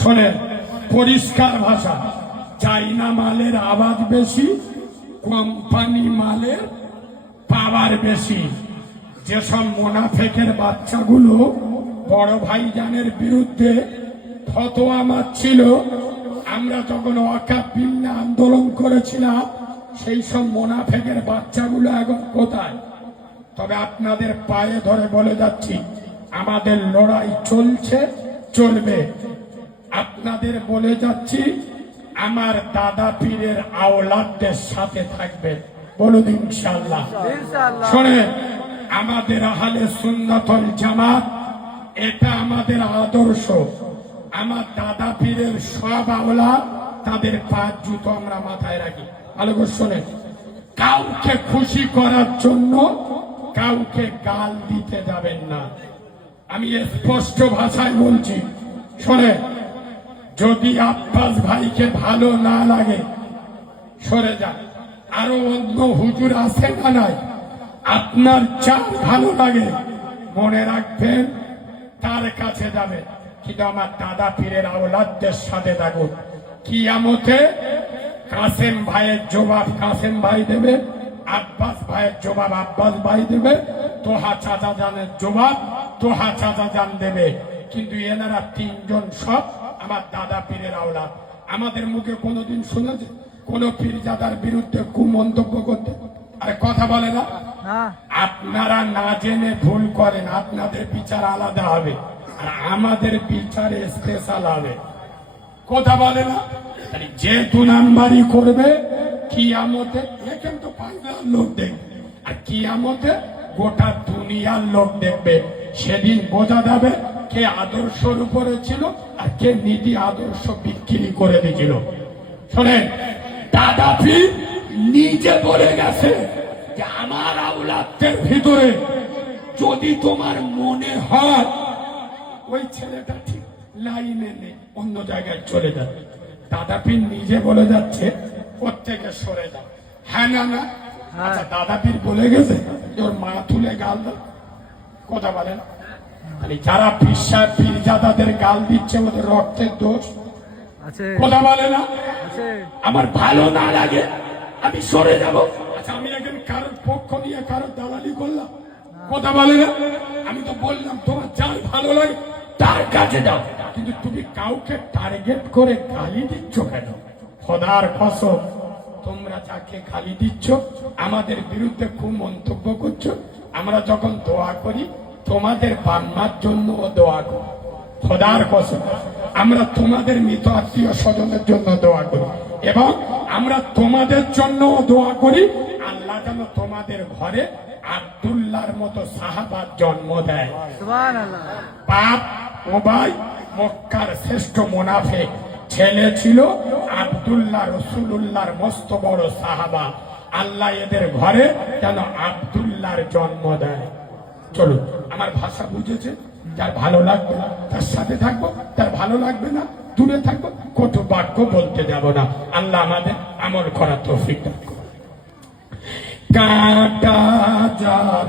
শোনেন, পরিষ্কার ভাষা, চাইনা মালের আওয়াজ বেশি, কোম্পানি মালের পাওয়ার বেশি। যেসব মুনাফেকের বাচ্চাগুলো বড় ভাইজানের বিরুদ্ধে ফতোয়া মারছিল, আমরা যখন ওয়াকাফ বিল নিয়ে আন্দোলন করেছিলাম, সেই সব মুনাফেকের বাচ্চাগুলো এখন কোথায়? তবে আপনাদের পায়ে ধরে বলে যাচ্ছি, আমাদের লড়াই চলছে, চলবে। আপনাদের বলে যাচ্ছি, আমার দাদা পীরের আওলাদদের সাথে থাকবে, বলুন ইনশাআল্লাহ। শোনে, আমাদের আহলে সুন্নাতুল জামাত, এটা আমাদের আদর্শ। আমার দাদা পীরের সব আওলাদ, তাদের পাঁচ জুতো আমরা মাথায় রাখি। ভালো করে শোনেন, কাউকে খুশি করার জন্য কাউকে গাল দিতে যাবেন না। আমি স্পষ্ট ভাষায় বলছি, শোনে, যদি আব্বাস ভাইকে ভালো না লাগে সরে যান। আরো অন্য হুজুর আছে না নাই? আপনার যা ভালো লাগে মনে রাখবেন, তার কাছে যাবে। কিন্তু আমার দাদা পীরের আওলাদদের সাথে থাকুন। কিয়ামতে কাসেম ভাইয়ের জবাব কাসেম ভাই দেবে, আব্বাস ভাইয়ের জবাব আব্বাস ভাই দেবে, তোহা চাচা জানের জবাব তোহা চাচা জান দেবে। কিন্তু এনারা তিনজন সব আমার দাদা পীরের আওলাদ। আমাদের মুখে কোনোদিন শুনেছে কোন পীরজাদার বিরুদ্ধে কুমন্তব্য করতে? আরে কথা বলে না। আপনারা না জেনে ভুল করেন, আপনাদের বিচার আলাদা হবে, আর আমাদের বিচার স্পেশাল হবে। কথা বলে না। যে দু নাম্বারি করবে, কিয়ামতে এখানে তো পাঁচলাখ লোক দেখবে, আর কিয়ামতে গোটা দুনিয়ার লোক দেখবে। সেদিন বোঝা যাবে কে আদর্শের উপরে ছিল আর কে নীতি আদর্শ বিক্রি করে দিয়েছিল। শোনেন, দাদা পীর নিজে বলে গেছে যে আমার আওলাদদের ভিতরে যদি তোমার মনে হয় ওই ছেলেটা ঠিক লাইনে নেই, অন্য জায়গায় চলে যাবে, দাদা পীর নিজে বলে যাচ্ছে প্রত্যেকে সরে যাও। হ্যাঁ না না? আচ্ছা, দাদা পীর বলে গেছে ওর মা তুলে গাল দাও। কথা বলেন, যারা বিশ্বাস পীরজাদাদের গাল দিচ্ছে ওদের রক্তের দোষ। কথা বলে না? আমার ভালো না লাগে আমি সরে যাব। আচ্ছা, আমি একজন কারোর পক্ষ নিয়ে কারোর দালালি করলাম? কথা বলে না? আমি তো বললাম তোমার যার ভালো লাগে তার কাছে যাও, কিন্তু তুমি কাউকে টার্গেট করে গালি দিচ্ছ কেন? খোদার কসম, তোমরা যাকে গালি দিচ্ছ, আমাদের বিরুদ্ধে খুব মন্তব্য করছো, আমরা যখন দোয়া করি তোমাদের বান্নার জন্য দোয়া করি। খোদার কসম, আমরা তোমাদের মৃত আত্মীয় স্বজনের জন্য দোয়া করি, এবং আমরা তোমাদের জন্য দোয়া করি আল্লাহ যেন তোমাদের ঘরে আব্দুল্লাহর মতো সাহাবার জন্ম দেয়। বাপ ওবাই মক্কার শ্রেষ্ঠ মুনাফিক ছেলে ছিল, আব্দুল্লাহ রাসূলুল্লাহর মস্ত বড় সাহাবা। আল্লাহ এদের ঘরে যেন আব্দুল্লাহর জন্ম দেয়। চলুন, আমার ভাষা বুঝেছে? যার ভালো লাগবে না তার সাথে থাকবো, তার ভালো লাগবে না দূরে থাকবো, কটু বাক্য বলতে যাব না। আল্লাহ আমাদের আমল করার তৌফিক দান করুন। কাঁটা যার